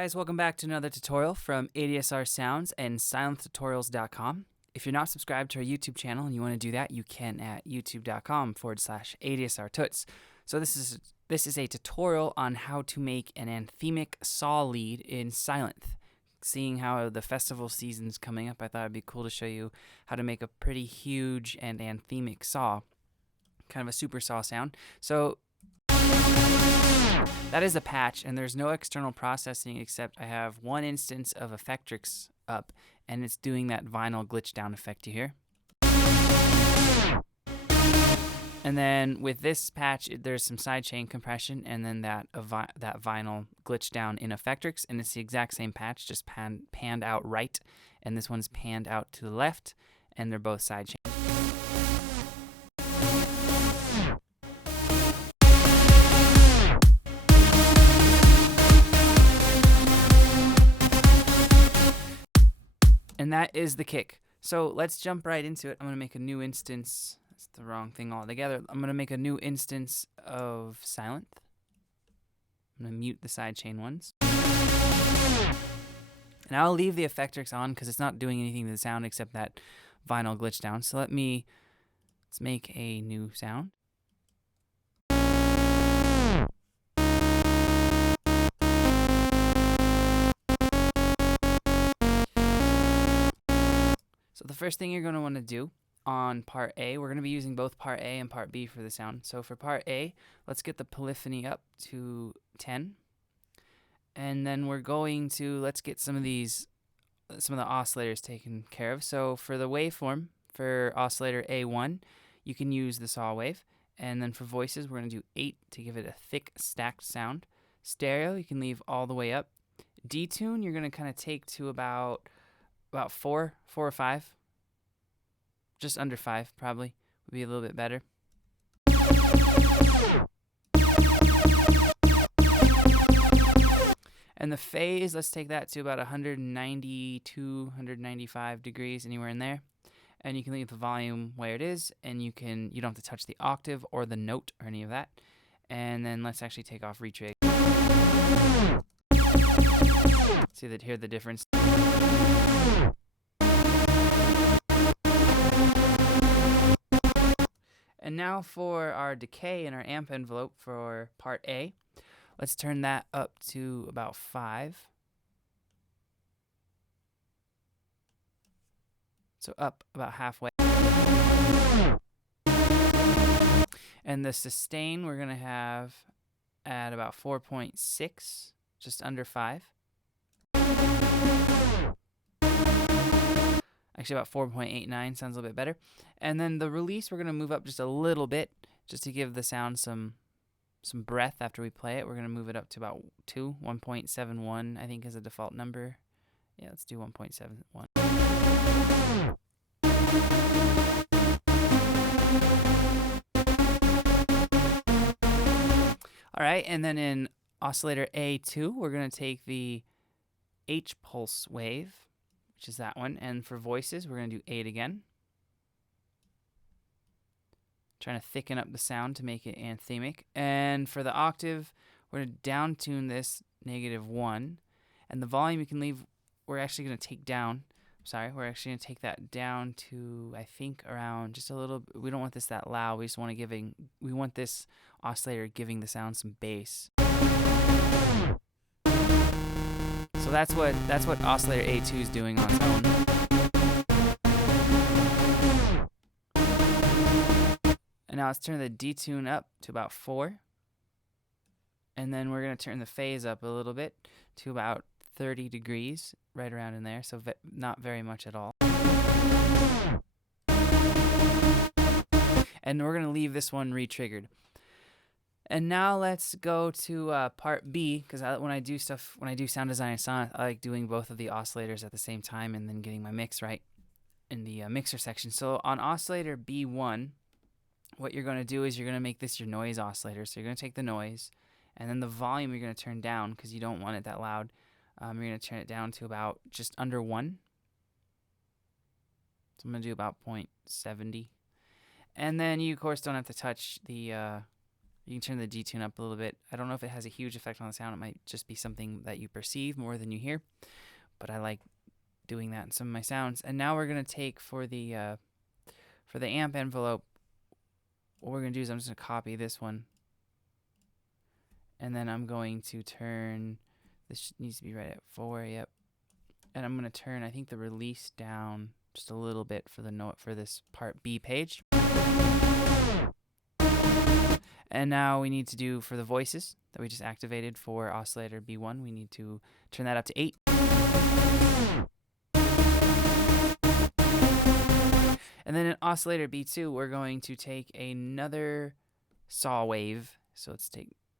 guys, welcome back to another tutorial from ADSR Sounds and SylenthTutorials.com. If you're not subscribed to our YouTube channel and you want to do that, you can at youtube.com/ADSRTuts. So this is a tutorial on how to make an anthemic saw lead in Sylenth. Seeing how the festival season's coming up, I thought it'd be cool to show you how to make a pretty huge and anthemic saw, kind of a super saw sound. So that is a patch, and there's no external processing except I have one instance of Effectrix up, and it's doing that vinyl glitch down effect you hear. And then with this patch, there's some sidechain compression, and then that vinyl glitch down in Effectrix, and it's the exact same patch, just panned out right, and this one's panned out to the left, and they're both sidechain. And that is the kick. So let's jump right into it. I'm going to make a new instance. That's the wrong thing altogether. I'm going to make a new instance of Sylenth. I'm going to mute the sidechain ones. And I'll leave the Effectrix on because it's not doing anything to the sound except that vinyl glitch down. So let's make a new sound. So the first thing you're going to want to do on part A, we're going to be using both part A and part B for the sound. So for part A, let's get the polyphony up to 10. And then we're going to, let's get some of the oscillators taken care of. So for the waveform, for oscillator A1, you can use the saw wave. And then for voices, we're going to do 8 to give it a thick stacked sound. Stereo, you can leave all the way up. Detune, you're going to kind of take to about 4 or 5, just under 5 probably would be a little bit better. And the phase, let's take that to about 192, 195 degrees, anywhere in there. And you can leave the volume where it is, and you don't have to touch the octave or the note or any of that. And then let's actually take off retrig. Hear the difference. And now for our decay in our amp envelope for part A, let's turn that up to about 5. So up about halfway. And the sustain we're going to have at about 4.6, just under 5. Actually, about 4.89 sounds a little bit better. And then the release, we're going to move up just a little bit, just to give the sound some breath after we play it. We're going to move it up to about 1.71, I think is a default number. Yeah, let's do 1.71. All right, and then in oscillator A2, we're going to take the H pulse wave, which is that one. And for voices, we're going to do 8 again. Trying to thicken up the sound to make it anthemic. And for the octave, we're going to down tune this -1. And the volume you can leave, we're actually going to take down. Sorry, we're actually going to take that down to, I think, around just a little. We don't want this that loud. We just want we want this oscillator giving the sound some bass. So that's what oscillator A2 is doing on its own. And now let's turn the detune up to about 4. And then we're going to turn the phase up a little bit to about 30 degrees, right around in there, so not very much at all. And we're going to leave this one re-triggered. And now let's go to part B, because when I do sound design in Sylenth, I like doing both of the oscillators at the same time and then getting my mix right in the mixer section. So on oscillator B1, what you're going to do is you're going to make this your noise oscillator. So you're going to take the noise, and then the volume you're going to turn down because you don't want it that loud. You're going to turn it down to about just under 1. So I'm going to do about 0.70. And then you, of course, don't have to touch the You can turn the detune up a little bit. I don't know if it has a huge effect on the sound. It might just be something that you perceive more than you hear, but I like doing that in some of my sounds. And now we're going to take for the amp envelope, what we're going to do is I'm just going to copy this one, and then I'm going to turn, this needs to be right at 4, yep. And I'm going to turn, I think, the release down just a little bit for the note for this part B page. And now we need to do for the voices that we just activated for oscillator B1, we need to turn that up to 8. And then in oscillator B2, we're going to take another saw wave. So let's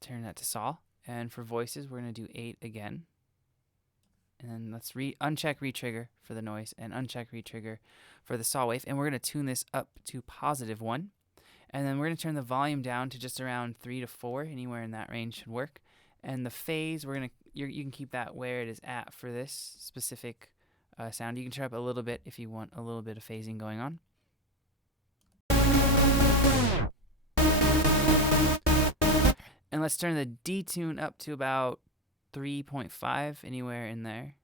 turn that to saw. And for voices, we're going to do 8 again. And then let's uncheck retrigger for the noise and uncheck retrigger for the saw wave. And we're going to tune this up to +1. And then we're going to turn the volume down to just around 3 to 4. Anywhere in that range should work. And the phase, you can keep that where it is at for this specific sound. You can turn up a little bit if you want a little bit of phasing going on. And let's turn the detune up to about 3.5, anywhere in there.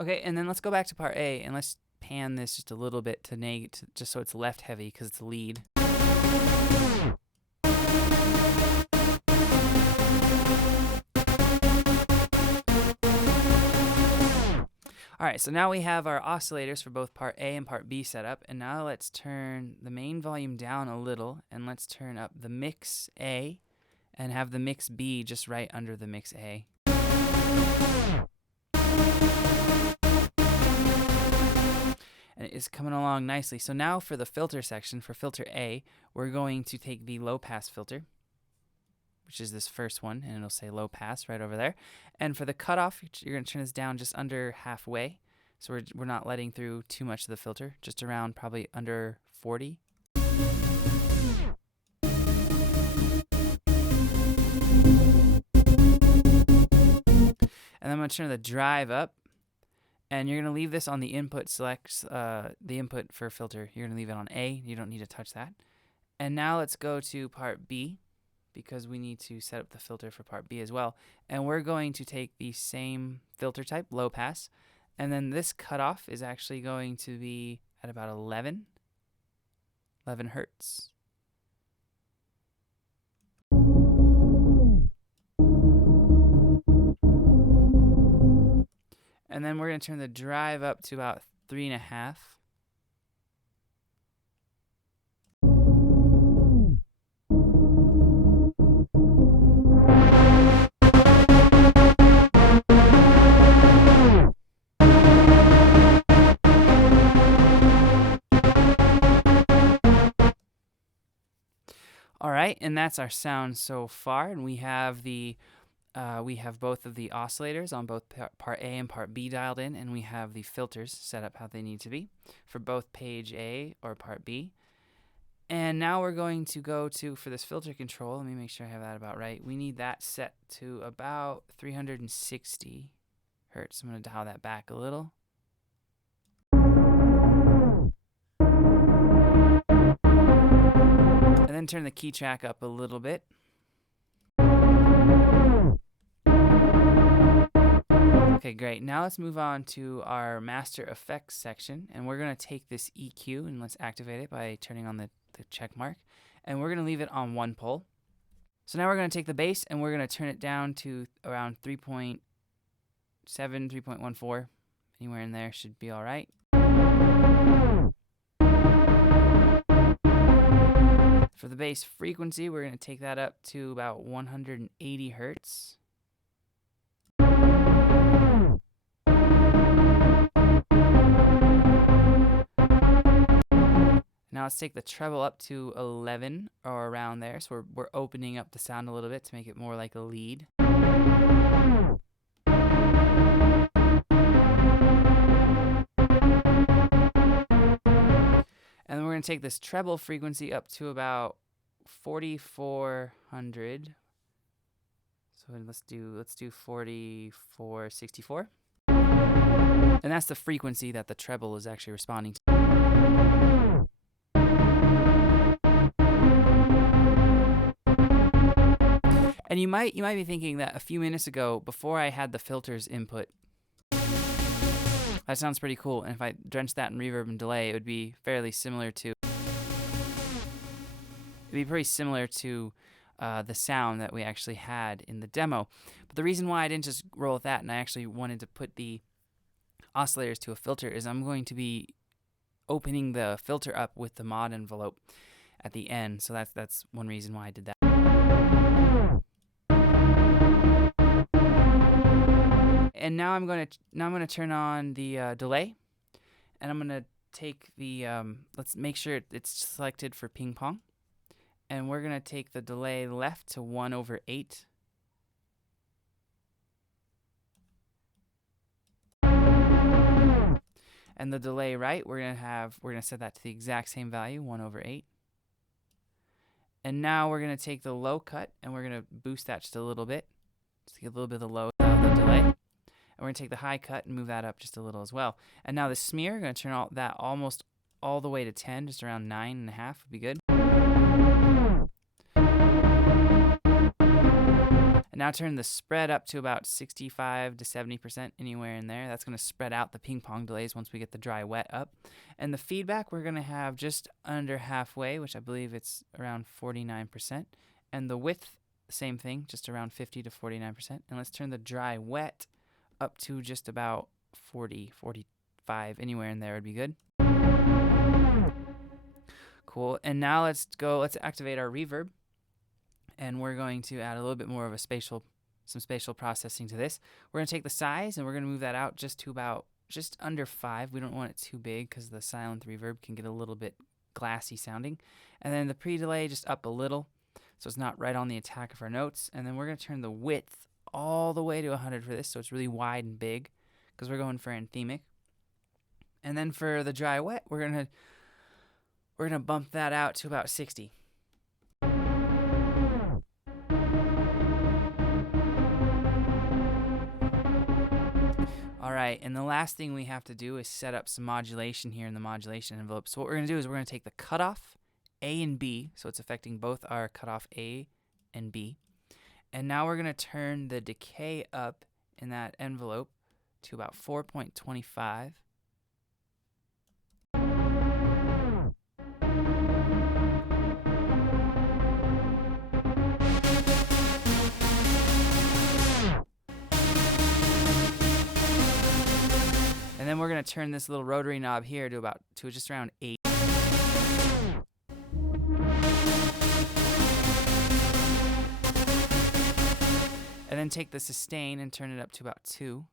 Okay, and then let's go back to part A, and let's pan this just a little bit to just so it's left heavy because it's lead. Alright, so now we have our oscillators for both part A and part B set up, and now let's turn the main volume down a little, and let's turn up the mix A, and have the mix B just right under the mix A. And it is coming along nicely. So now for the filter section, for filter A, we're going to take the low pass filter, which is this first one, and it'll say low pass right over there. And for the cutoff, you're going to turn this down just under halfway. So we're not letting through too much of the filter, just around probably under 40. And then I'm going to turn the drive up. And you're going to leave this on the input the input for filter. You're going to leave it on A. You don't need to touch that. And now let's go to part B, because we need to set up the filter for part B as well. And we're going to take the same filter type, low pass, and then this cutoff is actually going to be at about 11 hertz. And then we're going to turn the drive up to about 3.5. All right, and that's our sound so far, and we have both of the oscillators on both part A and part B dialed in, and we have the filters set up how they need to be for both page A or part B. And now we're going to go for this filter control, let me make sure I have that about right. We need that set to about 360 hertz. I'm going to dial that back a little. And then turn the key track up a little bit. Okay, great. Now let's move on to our master effects section, and we're going to take this EQ and let's activate it by turning on the check mark, and we're going to leave it on 1 pole. So now we're going to take the bass and we're going to turn it down to around 3.7, 3.14. Anywhere in there should be all right. For the bass frequency, we're going to take that up to about 180 hertz. Now let's take the treble up to 11 or around there. So we're opening up the sound a little bit to make it more like a lead. And then we're going to take this treble frequency up to about 4400. So let's do 4464. And that's the frequency that the treble is actually responding to. And you might be thinking that a few minutes ago, before I had the filters input, that sounds pretty cool. And if I drench that in reverb and delay, it would be fairly similar to. It'd be pretty similar to the sound that we actually had in the demo. But the reason why I didn't just roll with that and I actually wanted to put the oscillators to a filter is I'm going to be opening the filter up with the mod envelope at the end. So that's one reason why I did that. And now I'm going to turn on the delay, and I'm going to take the let's make sure it's selected for ping-pong. And we're going to take the delay left to 1/8. And the delay right, we're going to set that to the exact same value, 1/8. And now we're going to take the low cut and we're going to boost that just a little bit. Just to get a little bit of the low the delay. And we're going to take the high cut and move that up just a little as well. And now the smear, we're going to turn that almost all the way to 10, just around 9.5 would be good. And now turn the spread up to about 65 to 70%, anywhere in there. That's going to spread out the ping-pong delays once we get the dry wet up. And the feedback we're going to have just under halfway, which I believe it's around 49%. And the width, same thing, just around 50 to 49%. And let's turn the dry wet up to just about 40, 45, anywhere in there would be good. Cool. And now let's activate our reverb. And we're going to add a little bit more of some spatial processing to this. We're going to take the size and we're going to move that out just under 5. We don't want it too big because the Sylenth reverb can get a little bit glassy sounding. And then the pre-delay just up a little so it's not right on the attack of our notes. And then we're going to turn the width all the way to 100 for this so it's really wide and big because we're going for anthemic. And then for the dry wet, we're going to bump that out to about 60. Alright, and the last thing we have to do is set up some modulation here in the modulation envelope. So what we're going to do is we're going to take the cutoff A and B, so it's affecting both our cutoff A and B. And now we're going to turn the decay up in that envelope to about 4.25. And then we're going to turn this little rotary knob here to just around 8. And then take the sustain and turn it up to about 2.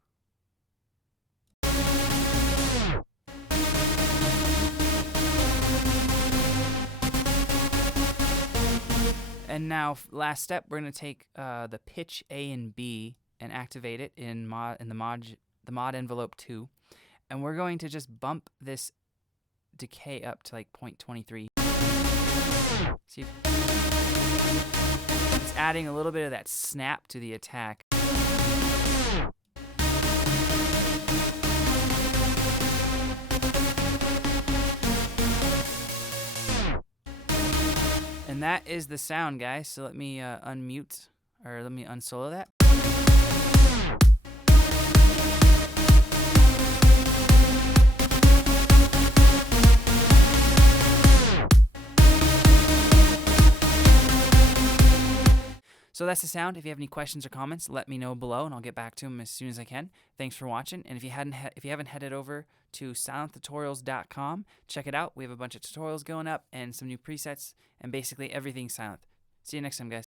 And now, last step, we're going to take the pitch A and B and activate it in the mod envelope 2. And we're going to just bump this decay up to like 0.23. See, it's adding a little bit of that snap to the attack. And that is the sound, guys. So let me unmute, or let me unsolo that. So that's the sound. If you have any questions or comments, let me know below, and I'll get back to them as soon as I can. Thanks for watching, and if you haven't headed over to sylenthtutorials.com, check it out. We have a bunch of tutorials going up and some new presets, and basically everything Sylenth. See you next time, guys.